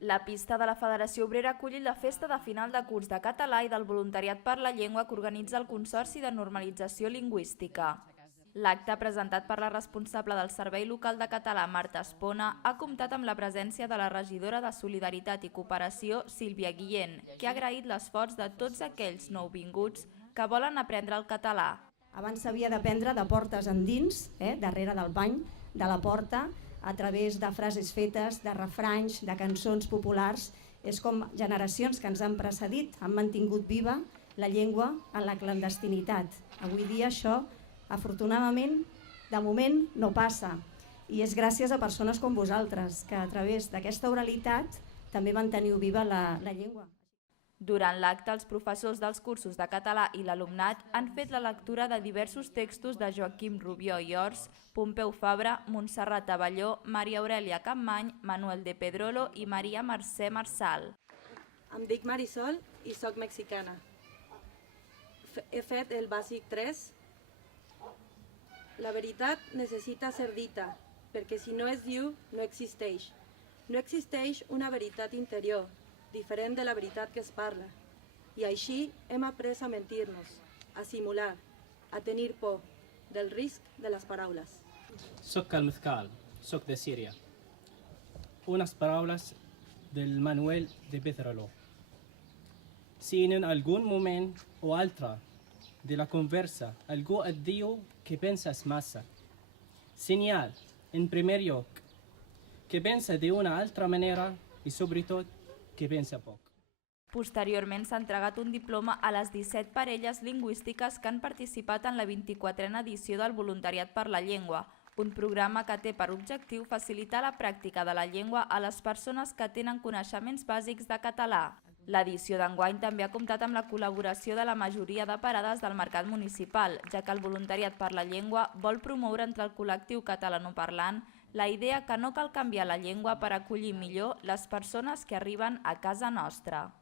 La pista de la Federació Obrera ha acollit la festa de final de curs de català i del voluntariat per la llengua que organitza el Consorci de Normalització Lingüística. L'acte, presentat per la responsable del Servei Local de Català, Marta Espona, ha comptat amb la presència de la regidora de Solidaritat i Cooperació, Sílvia Guillén, que ha agraït l'esforç de tots aquells nouvinguts que volen aprendre el català. Abans s'havia d'aprendre de portes endins, darrere del bany, de la porta, a través de frases fetes, de refranys, de cançons populars. És com generacions que ens han precedit han mantingut viva la llengua en la clandestinitat. Avui dia això, afortunadament, de moment no passa. I és gràcies a persones com vosaltres, que a través d'aquesta oralitat també manteniu viva la llengua. Durant l'acte, els professors dels cursos de català i l'alumnat han fet la lectura de diversos textos de Joaquim Rubió i Ors, Pompeu Fabra, Montserrat Abelló, Maria Aurèlia Campmany, Manuel de Pedrolo i Maria Mercè Marçal. Em dic Marisol i soc mexicana. He fet el bàsic 3. La veritat necessita ser dita, perquè si no es diu, no existeix. No existeix una veritat interior, diferent de la veritat que es parla. I així hem après a mentir-nos, a simular, a tenir por del risc de les paraules. Soc el Mezcal, soc de Síria. Unes paraules del Manuel de Pedrolo. Si en algun moment o altre de la conversa algú et diu que penses massa, senyal, en primer lloc, que pensa d'una altra manera i sobretot que pensa poc. Posteriorment s'ha entregat un diploma a les 17 parelles lingüístiques que han participat en la 24a edició del Voluntariat per la Llengua, un programa que té per objectiu facilitar la pràctica de la llengua a les persones que tenen coneixements bàsics de català. L'edició d'enguany també ha comptat amb la col·laboració de la majoria de parades del mercat municipal, ja que el Voluntariat per la Llengua vol promoure entre el col·lectiu catalanoparlant la idea que no cal canviar la llengua per acollir millor les persones que arriben a casa nostra.